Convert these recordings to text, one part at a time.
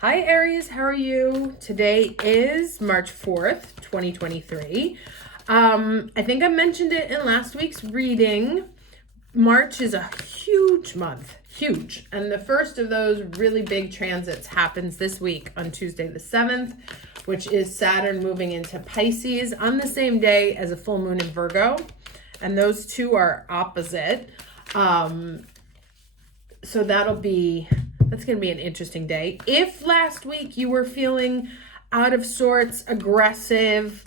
Hi Aries, how are you? Today is March 4th, 2023. I think I mentioned it in last week's reading. March is a huge month, huge. And the first of those really big transits happens this week on Tuesday the 7th, which is Saturn moving into Pisces on the same day as a full moon in Virgo. And those two are opposite. So that's going to be an interesting day. If last week you were feeling out of sorts, aggressive,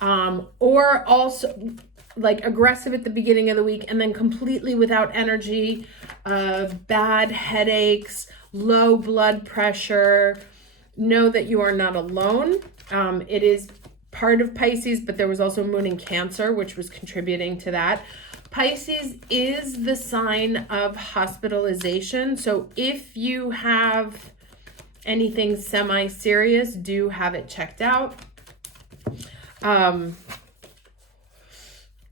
or also like aggressive at the beginning of the week and then completely without energy, bad headaches, low blood pressure, know that you are not alone. It is part of Pisces, but there was also moon in Cancer, which was contributing to that. Pisces is the sign of hospitalization. So if you have anything semi-serious, do have it checked out. And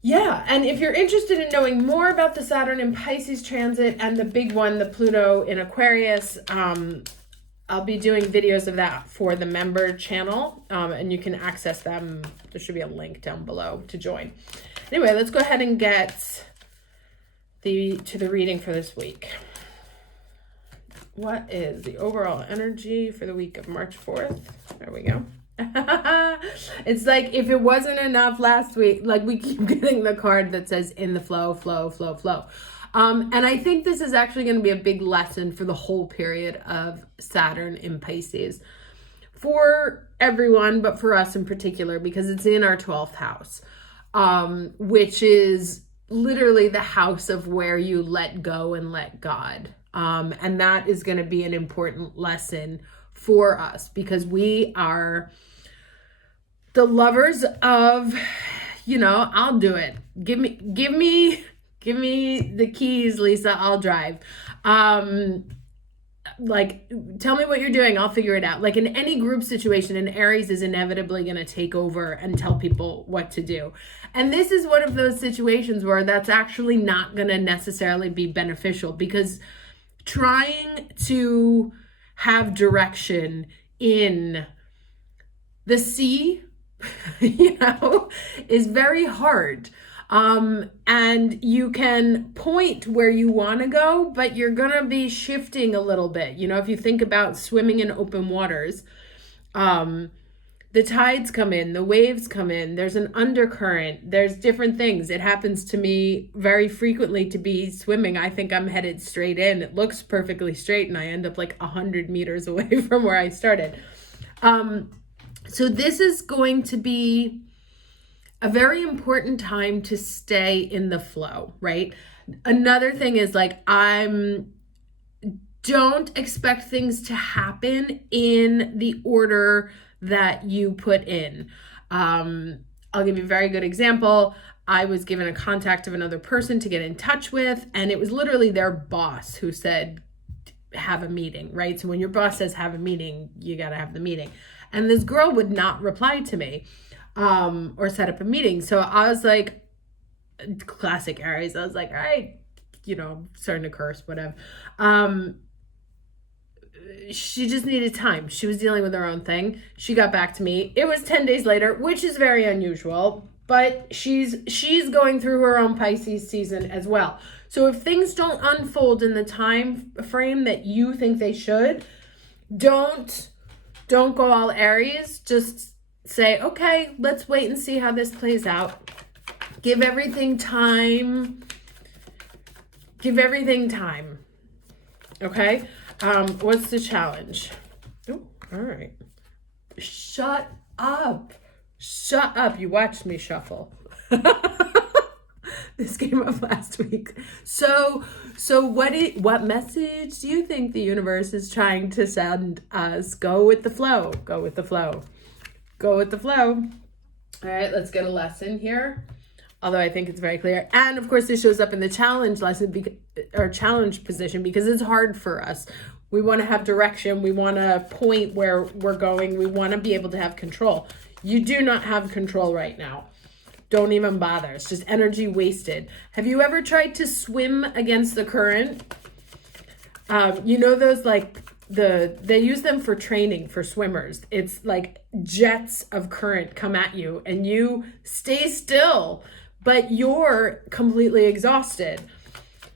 if you're interested in knowing more about the Saturn in Pisces transit and the big one, the Pluto in Aquarius, I'll be doing videos of that for the member channel, and you can access them. There should be a link down below to join. Anyway, let's go ahead and get to the reading for this week. What is the overall energy for the week of March 4th? There we go. It's like if it wasn't enough last week, like we keep getting the card that says in the flow, flow, flow, flow. And I think this is actually going to be a big lesson for the whole period of Saturn in Pisces. For everyone, but for us in particular, because it's in our 12th house. Which is literally the house of where you let go and let God. And that is going to be an important lesson for us because we are the lovers of, I'll do it. Give me the keys, Lisa, I'll drive. Tell me what you're doing, I'll figure it out. Like in any group situation, an Aries is inevitably going to take over and tell people what to do. And this is one of those situations where that's actually not going to necessarily be beneficial because trying to have direction in the sea, is very hard. And you can point where you want to go, but you're going to be shifting a little bit. If you think about swimming in open waters, the tides come in, the waves come in, there's an undercurrent, there's different things. It happens to me very frequently to be swimming. I think I'm headed straight in. It looks perfectly straight and I end up like 100 meters away from where I started. So this is going to be a very important time to stay in the flow, right? Another thing is don't expect things to happen in the order that you put in. I'll give you a very good example. I was given a contact of another person to get in touch with, and it was literally their boss who said, have a meeting, right? So when your boss says have a meeting, you got to have the meeting. And this girl would not reply to me. Or set up a meeting. So I was like, classic Aries. I was like, all right, starting to curse, whatever. She just needed time. She was dealing with her own thing. She got back to me. It was 10 days later, which is very unusual, but she's going through her own Pisces season as well. So if things don't unfold in the time frame that you think they should, don't go all Aries. Just say, okay, let's wait and see how this plays out. Give everything time. Okay? What's the challenge? Oh, all right. Shut up. You watched me shuffle. This came up last week. So what message do you think the universe is trying to send us? Go with the flow. All right, let's get a lesson here. Although I think it's very clear. And of course, this shows up in the challenge lesson or challenge position because it's hard for us. We want to have direction. We want to point where we're going. We want to be able to have control. You do not have control right now. Don't even bother. It's just energy wasted. Have you ever tried to swim against the current? Those like they use them for training for swimmers. It's like jets of current come at you and you stay still, but you're completely exhausted.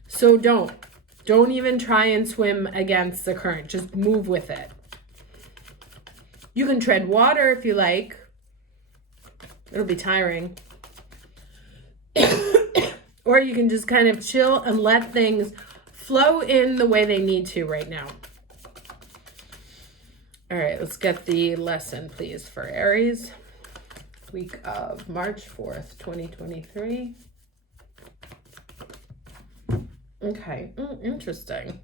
So don't even try and swim against the current. Just move with it. You can tread water if you like. It'll be tiring. Or you can just kind of chill and let things flow in the way they need to right now. All right, let's get the lesson, please, for Aries. Week of March 4th, 2023. Okay, interesting.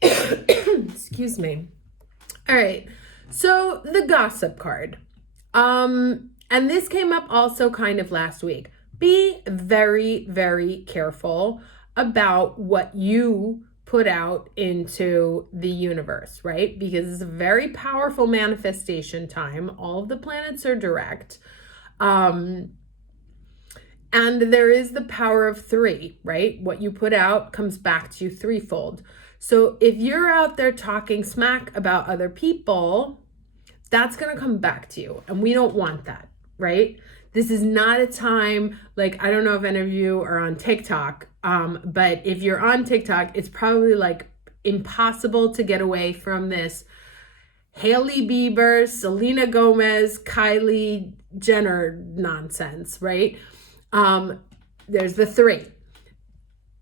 Excuse me. All right, so the gossip card. And this came up also kind of last week. Be very, very careful about what you put out into the universe, right? Because it's a very powerful manifestation time. All of the planets are direct. And there is the power of 3, right? What you put out comes back to you threefold. So if you're out there talking smack about other people, that's going to come back to you. And we don't want that, right? This is not a time, like, I don't know if any of you are on TikTok, but if you're on TikTok, it's probably like impossible to get away from this Hailey Bieber, Selena Gomez, Kylie Jenner nonsense, right? There's the 3.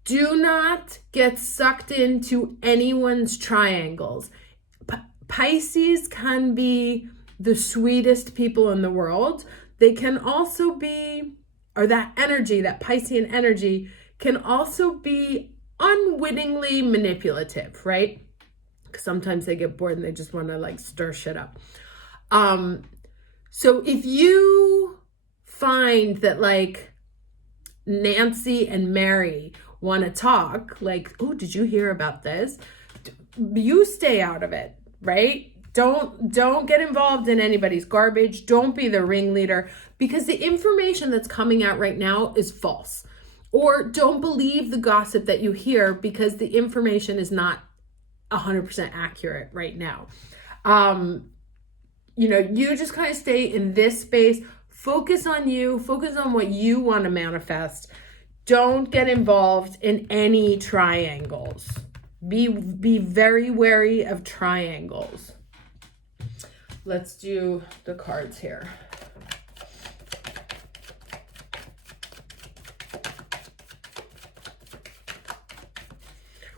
Do not get sucked into anyone's triangles. Pisces can be the sweetest people in the world. They can also be, or that energy, that Piscean energy, can also be unwittingly manipulative, right? Because sometimes they get bored and they just want to like stir shit up. So if you find that like Nancy and Mary want to talk, like, oh, did you hear about this? You stay out of it, right? Don't get involved in anybody's garbage. Don't be the ringleader, because the information that's coming out right now is false. Or don't believe the gossip that you hear, because the information is not 100% accurate right now. You just kind of stay in this space. Focus on you. Focus on what you want to manifest. Don't get involved in any triangles. Be very wary of triangles. Let's do the cards here.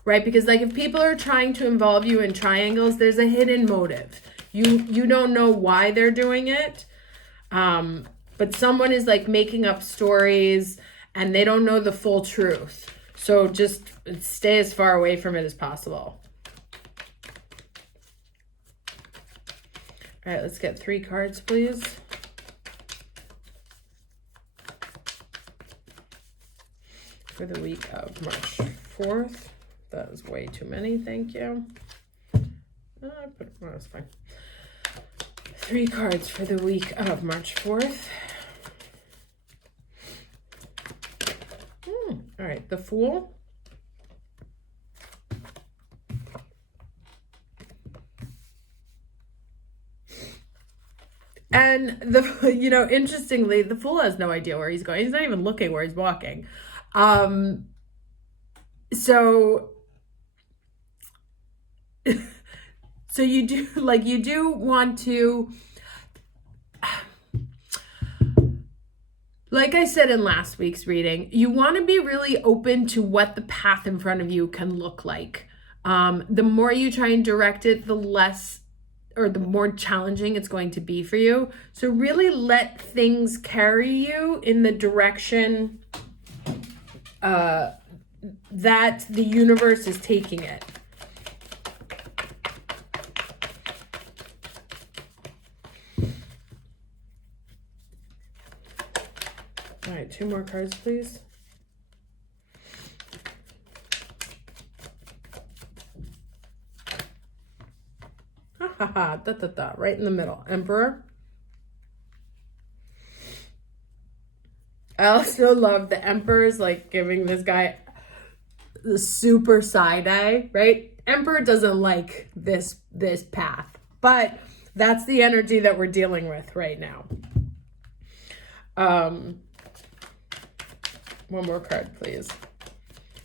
Right? Because like if people are trying to involve you in triangles, there's a hidden motive. You don't know why they're doing it. But someone is like making up stories and they don't know the full truth. So just stay as far away from it as possible. All right, let's get 3 cards, please. For the week of March 4th. That was way too many, thank you. That's fine. 3 cards for the week of March 4th. All right, the Fool. And interestingly, the Fool has no idea where he's going. He's not even looking where he's walking. So you do want to, like I said in last week's reading, you want to be really open to what the path in front of you can look like. The more you try and direct it, the less or the more challenging it's going to be for you. So really let things carry you in the direction that the universe is taking it. All right, 2 more cards, please. Right in the middle. Emperor. I also love the Emperor's like giving this guy the super side eye, right? Emperor doesn't like this path, but that's the energy that we're dealing with right now. One more card, please.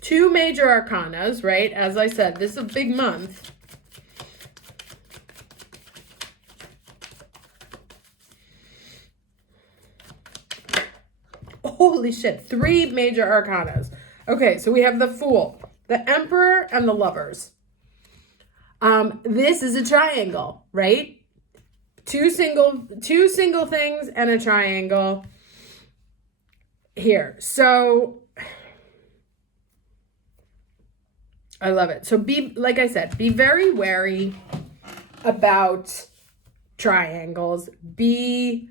2 major arcanas, right? As I said, this is a big month. Holy shit, 3 major arcanas. Okay, so we have the Fool, the Emperor, and the Lovers. This is a triangle, right? Two single things and a triangle here. So I love it. So like I said, be very wary about triangles. You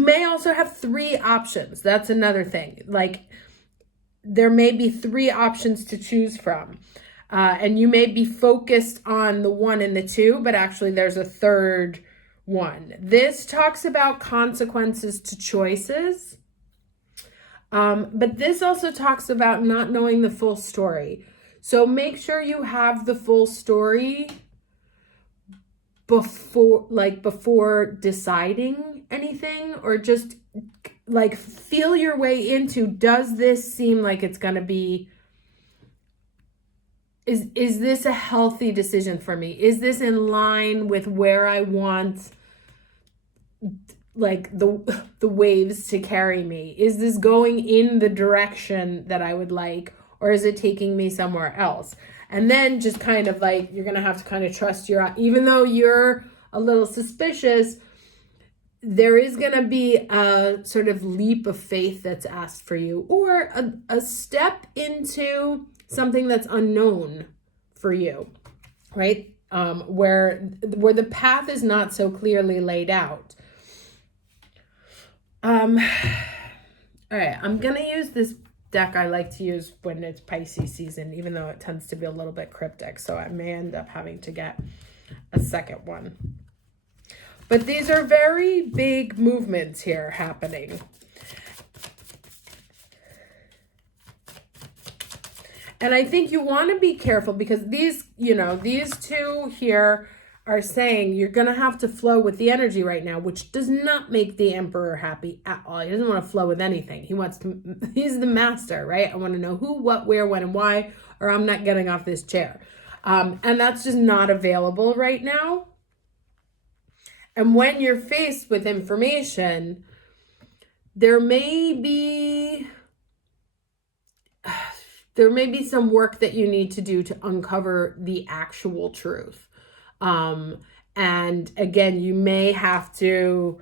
may also have 3 options. That's another thing. Like, there may be 3 options to choose from. And you may be focused on the 1 and the 2, but actually there's a third one. This talks about consequences to choices. But this also talks about not knowing the full story. So make sure you have the full story before deciding anything, or just like feel your way into, does this seem like it's going to be, is this a healthy decision for me? Is this in line with where I want like the waves to carry me? Is this going in the direction that I would like, or is it taking me somewhere else? And then just kind of like, you're going to have to kind of trust even though you're a little suspicious, there is going to be a sort of leap of faith that's asked for you, or a step into something that's unknown for you, right? Where the path is not so clearly laid out. All right, I'm going to use this deck I like to use when it's Pisces season, even though it tends to be a little bit cryptic, so I may end up having to get a second one. But these are very big movements here happening. And I think you want to be careful, because these 2 here are saying you're going to have to flow with the energy right now, which does not make the Emperor happy at all. He doesn't want to flow with anything. He's the master, right? I want to know who, what, where, when, and why, or I'm not getting off this chair. And that's just not available right now. And when you're faced with information, there may be some work that you need to do to uncover the actual truth. And again, you may have to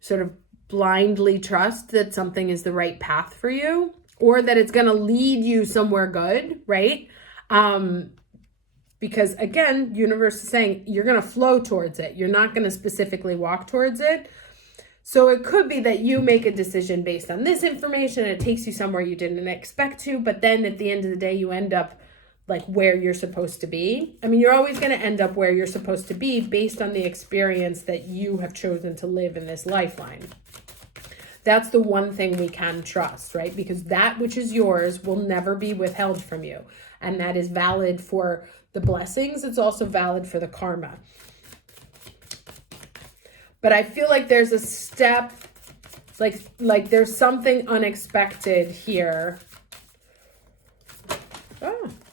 sort of blindly trust that something is the right path for you, or that it's going to lead you somewhere good, right? Because again, universe is saying you're going to flow towards it. You're not going to specifically walk towards it. So it could be that you make a decision based on this information and it takes you somewhere you didn't expect to, but then at the end of the day, you end up like where you're supposed to be. I mean, you're always going to end up where you're supposed to be based on the experience that you have chosen to live in this lifeline. That's the one thing we can trust, right? Because that which is yours will never be withheld from you. And that is valid for the blessings. It's also valid for the karma. But I feel like there's a step, like there's something unexpected here.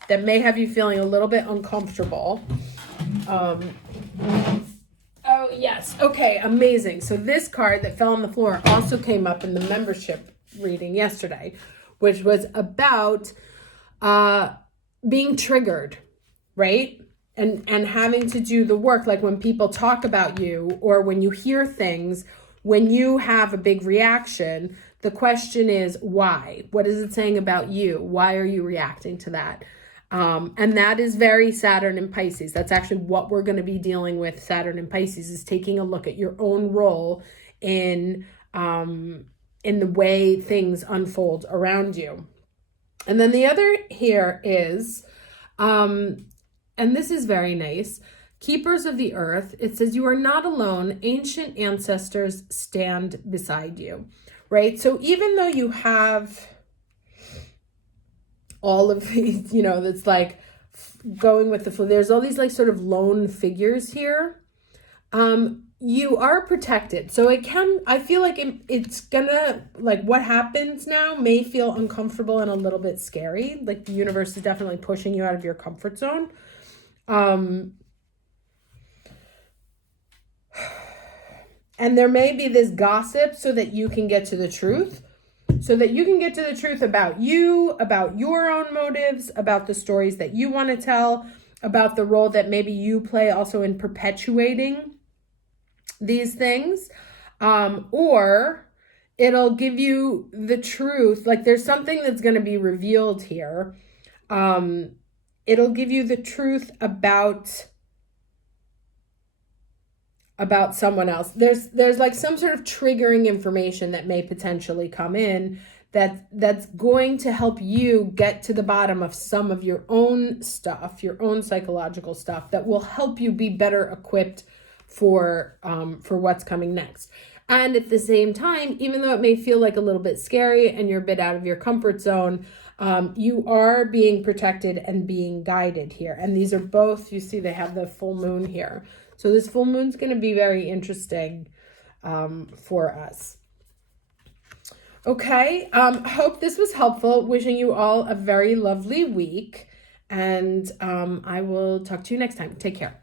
That may have you feeling a little bit uncomfortable. Oh, yes. Okay, amazing. So this card that fell on the floor also came up in the membership reading yesterday, which was about being triggered, right? And having to do the work. Like when people talk about you, or when you hear things, when you have a big reaction, the question is why? What is it saying about you? Why are you reacting to that? And that is very Saturn and Pisces. That's actually what we're going to be dealing with. Saturn and Pisces is taking a look at your own role in the way things unfold around you. And then the other here is, and this is very nice, Keepers of the Earth. It says, you are not alone. Ancient ancestors stand beside you, right? So even though you have all of these, you know, that's like going with the flow. There's all these like sort of lone figures here. You are protected. So I feel like it's gonna, like, what happens now may feel uncomfortable and a little bit scary. Like the universe is definitely pushing you out of your comfort zone. And there may be this gossip so that you can get to the truth. So that you can get to the truth about you, about your own motives, about the stories that you want to tell, about the role that maybe you play also in perpetuating these things. Or it'll give you the truth. Like there's something that's going to be revealed here. It'll give you the truth about someone else. There's like some sort of triggering information that may potentially come in that's going to help you get to the bottom of some of your own stuff, your own psychological stuff, that will help you be better equipped for what's coming next. And at the same time, even though it may feel like a little bit scary and you're a bit out of your comfort zone, you are being protected and being guided here. And these are both, you see, they have the full moon here. So this full moon's going to be very interesting for us. Okay, hope this was helpful. Wishing you all a very lovely week. And I will talk to you next time. Take care.